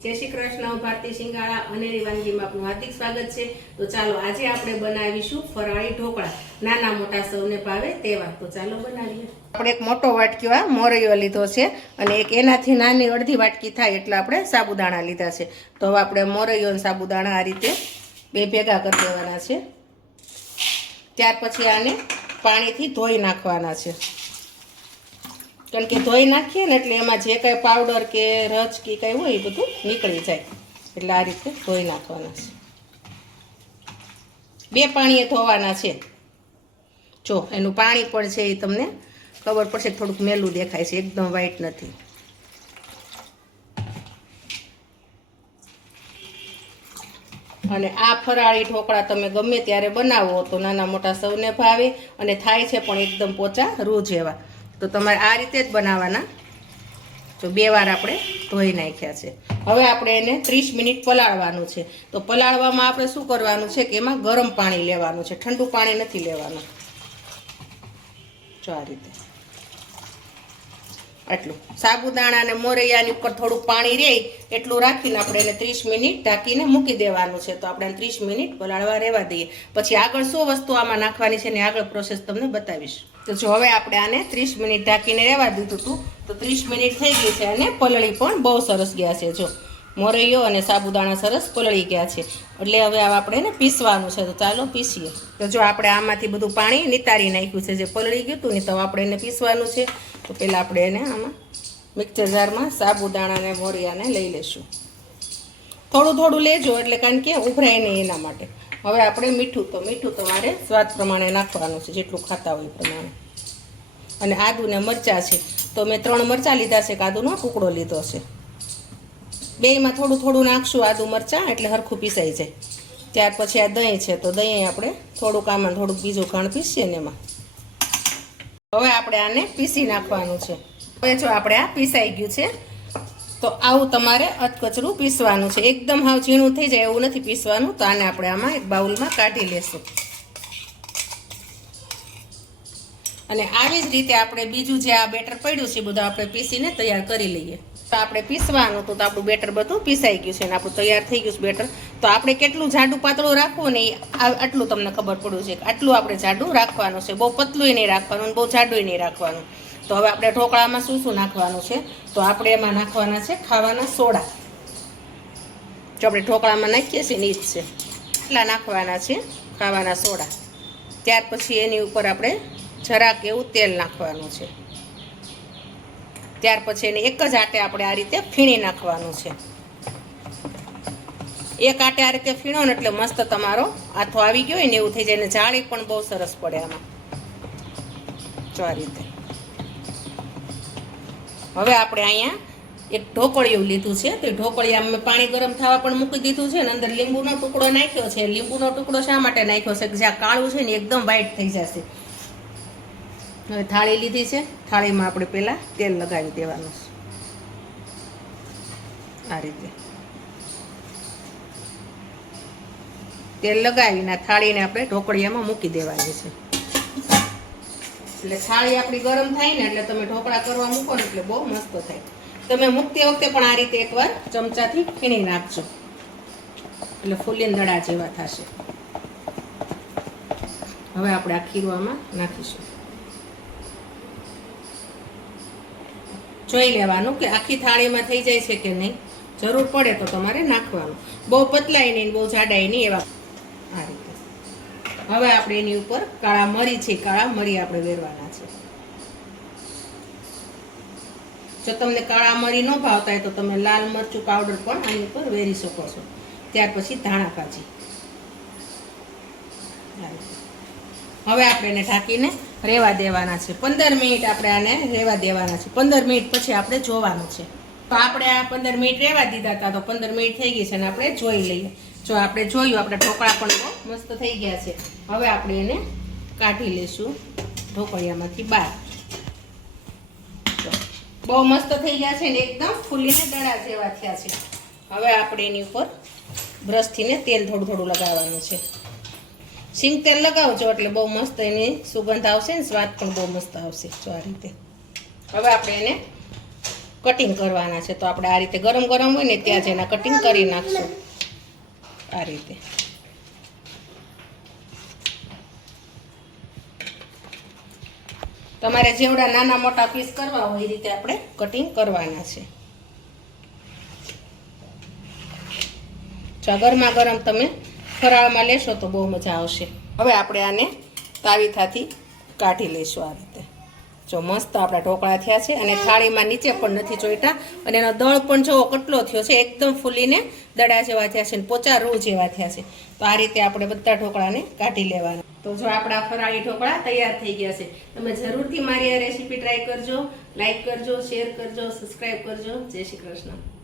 जय श्री कृष्ण। भारती सिंगाड़ा अनेरी वानगीमां आपनुं हार्दिक स्वागत है। तो चलो आज आपणे बनावीशुं फराळी ढोकळा। नाना मोटा सौने भावे तेवा। तो चलो बनावीए। આપણે એક મોટો વાટક્યો આ મોરૈયો લીધો છે અને એક એનાથી નાની અડધી વાટકી થાય એટલે આપણે સાબુદાણા લીધા છે। તો હવે આપણે મોરૈયો અને સાબુદાણા આ રીતે બે ભેગા કરી દેવાના છે। ત્યાર પછી આને પાણીથી ધોઈ નાખવાના છે, કારણ કે ધોઈ નાખીએ ને એટલે એમાં જે કાંઈ પાવડર કે રચ કે કાંઈ હોય એ બધું નીકળી જાય, એટલે આ રીતે ધોઈ નાખવાના છે। બે પાણીએ ધોવાના છે। જો એનું પાણી પણ છે એ તમને ખબર પડશે, થોડુંક મેલું દેખાય છે, એકદમ વ્હાઈટ નથી। અને આ ફરાળી ઢોકળા તમે ગમે ત્યારે બનાવો તો નાના મોટા સૌને ભાવે અને થાય છે પણ એકદમ પોચા રૂ જેવા। તો તમારે આ રીતે જ બનાવવાના। જો બે વાર આપણે ધોઈ નાખ્યા છે। હવે આપણે એને 30 મિનિટ પલાળવાનું છે। તો પલાળવામાં આપણે શું કરવાનું છે કે એમાં ગરમ પાણી લેવાનું છે, ઠંડુ પાણી નથી લેવાનું। જો આ રીતે આટલું સાબુદાણા અને મોરૈયાની ઉપર થોડું પાણી રહે એટલું રાખીને આપણે એને 30 મિનિટ ઢાંકીને મૂકી દેવાનું છે। તો આપણે 30 મિનિટ પલાળવા રહેવા દઈએ, પછી આગળ શું વસ્તુ આમાં નાખવાની છે ને આગળ પ્રોસેસ તમને બતાવીશ। તો જો હવે આપણે આને 30 મિનિટ ઢાંકીને રહેવા દીધું હતું, તો 30 મિનિટ થઈ ગઈ છે અને પલળી પણ બહુ સરસ ગયા છે। જો મોરૈયો અને સાબુદાણા સરસ પલળી ગયા છે, એટલે હવે આપણે એને પીસવાનું છે। તો ચાલો પીસીએ। તો જો આપણે આમાંથી બધું પાણી નિતારી નાખ્યું છે, જે પલળી ગયું હતું ને, તો આપણે એને પીસવાનું છે। તો પહેલાં આપણે એને આમાં મિક્સર જારમાં સાબુદાણા અને મોરૈયાને લઈ લઈશું। થોડું થોડું લેજો, એટલે કારણ કે ઉભરાય નહીં એના માટે। હવે આપણે મીઠું તમારે સ્વાદ પ્રમાણે નાખવાનું છે, જેટલું ખાતા હોય એ પ્રમાણે। અને આદુ ને મરચાં છે, તો મેં 3 મરચાં લીધા છે, આદુનો ટુકડો લીધો છે। બેયમાં થોડું થોડું નાખશું આદુ મરચાં, એટલે હરખું પીસાઈ જાય। ત્યાર પછી આ દહીં છે, તો દહીં આપણે થોડુંક આમાં થોડુંક બીજું ઘણ પીસીએ ને એમાં। હવે આપણે આને પીસી નાખવાનું છે। હવે જો આપણે આ પીસાઈ ગયું છે, તો આવું તમારે અધકચરું પીસવાનું છે। એકદમ હાવ ઝીણું થઈ જાય એવું નથી પીસવાનું। તો આને આપણે આમાં એક બાઉલમાં કાઢી લેશું। અને આવી જ રીતે આપણે બીજું જે આ બેટર પડ્યું છે બધું આપણે પીસીને તૈયાર કરી લઈએ। તો આપણે પીસવાનું તો આપણું બેટર બધું પીસાઈ ગયું છે અને આપણું તૈયાર થઈ ગયું છે બેટર। તો આપણે કેટલું જાડું પાતળું રાખવું ને આટલું તમને ખબર પડ્યું છે, આટલું આપણે જાડું રાખવાનું છે। બહુ પતલું નહીં રાખવાનું, બહુ જાડું નહીં રાખવાનું। તો હવે આપણે ઢોકળામાં શું શું નાખવાનું છે, તો આપણે એમાં નાખવાના છે ખાવાના સોડા। જો આપણે ઢોકળામાં નાખીએ છીએ ને એ જ છે, એટલા નાખવાના છે ખાવાના સોડા। ત્યાર પછી એની ઉપર આપણે જરાક એવું તેલ નાખવાનું છે। ત્યાર પછી એને એક જ આટે આપણે આ રીતે ફીણી નાખવાનું છે। એક આટે આ રીતે ફીણો ને એટલે મસ્ત તમારો આથો આવી ગયો હોય ને એવું થઈ જાય, ને જાળી પણ બહુ સરસ પડે આમાં। જો આ રીતે હવે આપણે અહીંયા એક ઢોકળિયું લીધું છે, તો ઢોકળિયામાં મેં પાણી ગરમ થવા પણ મૂકી દીધું છે ને અંદર લીંબુનો ટુકડો નાખ્યો છે। લીંબુનો ટુકડો શા માટે નાખ્યો છે કે જ્યાં કાળું છે ને એકદમ વ્હાઈટ થઈ જશે। હવે થાળી લીધી છે, થાળીમાં આપણે પહેલાં તેલ લગાવી દેવાનું છે આ રીતે। તેલ લગાવીને થાળીને આપણે ઢોકળિયામાં મૂકી દેવાની છે, એટલે થાળી આપણી ગરમ થાય ને એટલે તમે ઢોકળા કરવા મૂકો ને એટલે બહુ મસ્ત થાય। તમે મૂકતી વખતે પણ આ રીતે એકવાર ચમચાથી ફીણી નાખજો, એટલે ફૂલીને દડા જેવા થશે। હવે આપણે આ ખીરવામાં નાખીશું। જોઈ લેવાનું કે આખી થાળીમાં થઈ જાય છે કે નહીં, જરૂર પડે તો તમારે નાખવાનું। બહુ પતલાય નહીં, બહુ જાડાય નહીં, એવા આ રીતે। હવે આપણે એની ઉપર કાળા મરી છે, કાળા મરી આપણે વેરવાના છે। જો તમને કાળા મરી ન ભાવતા હોય તો તમે લાલ મરચું પાવડર પણ આની ઉપર વેરી શકો છો। ત્યાર પછી ધાણા ભાજી। હવે આપણે એને ઢાંકીને રહેવા દેવાના છે 15 મિનિટ। આપણે આને રહેવા દેવાના છે 15 મિનિટ પછી આપણે જોવાનું છે। તો આપણે આ 15 મિનિટ રહેવા દીધા હતા, તો 15 મિનિટ થઈ ગઈ છે અને આપણે જોઈ લઈએ। જો આપણે જોયું, આપણે ઢોકળા પણ બહુ મસ્ત થઈ ગયા છે। હવે આપણે એને કાઢી લઈશું ઢોકળિયામાંથી બહાર। બહુ મસ્ત થઈ ગયા છે ને એકદમ ફૂલીને દડા જેવા થયા છે। હવે આપણે એની ઉપર બ્રશથી તેલ થોડું થોડું લગાવવાનું છે। સિંગ તેલ લગાવજો એટલે બહુ મસ્ત એની સુગંધ આવશે ને સ્વાદ પણ બહુ મસ્ત આવશે। જો આ રીતે હવે આપણે એને કટિંગ કરવાના છે. તો આપણે આ રીતે ગરમ ગરમ હોય ને ત્યાં જ એના કટિંગ કરી નાખશું આ રીતે. તમારે જેવડા નાના મોટા પીસ કરવા હોય એ રીતે આપણે કટિંગ કરવાના છે. જો ગરમા ગરમ તમે ફરાળમાં લેશો તો બહુ મજા આવશે. હવે આપણે આને તાવીથાથી કાઢી લઈશું આ રીતે. જો મસ્ત આપણા ઢોકળા થયા છે અને થાળીમાં નીચે પણ નથી ચોંટ્યા અને એનો દળ પણ જો કેટલો થયો છે, એકદમ ફૂલીને દડા જેવા થયા છે અને પોચા રૂ જેવા થયા છે. તો આ રીતે આપણે બધા ઢોકળાને કાઢી લેવાના. તો જો આપણા ફરાળી ઢોકળા તૈયાર થઈ ગયા છે. તમે જરૂરથી મારી આ રેસીપી ટ્રાય કરજો, લાઈક કરજો, શેર કરજો, સબસ્ક્રાઈબ કરજો. જય શ્રી કૃષ્ણ.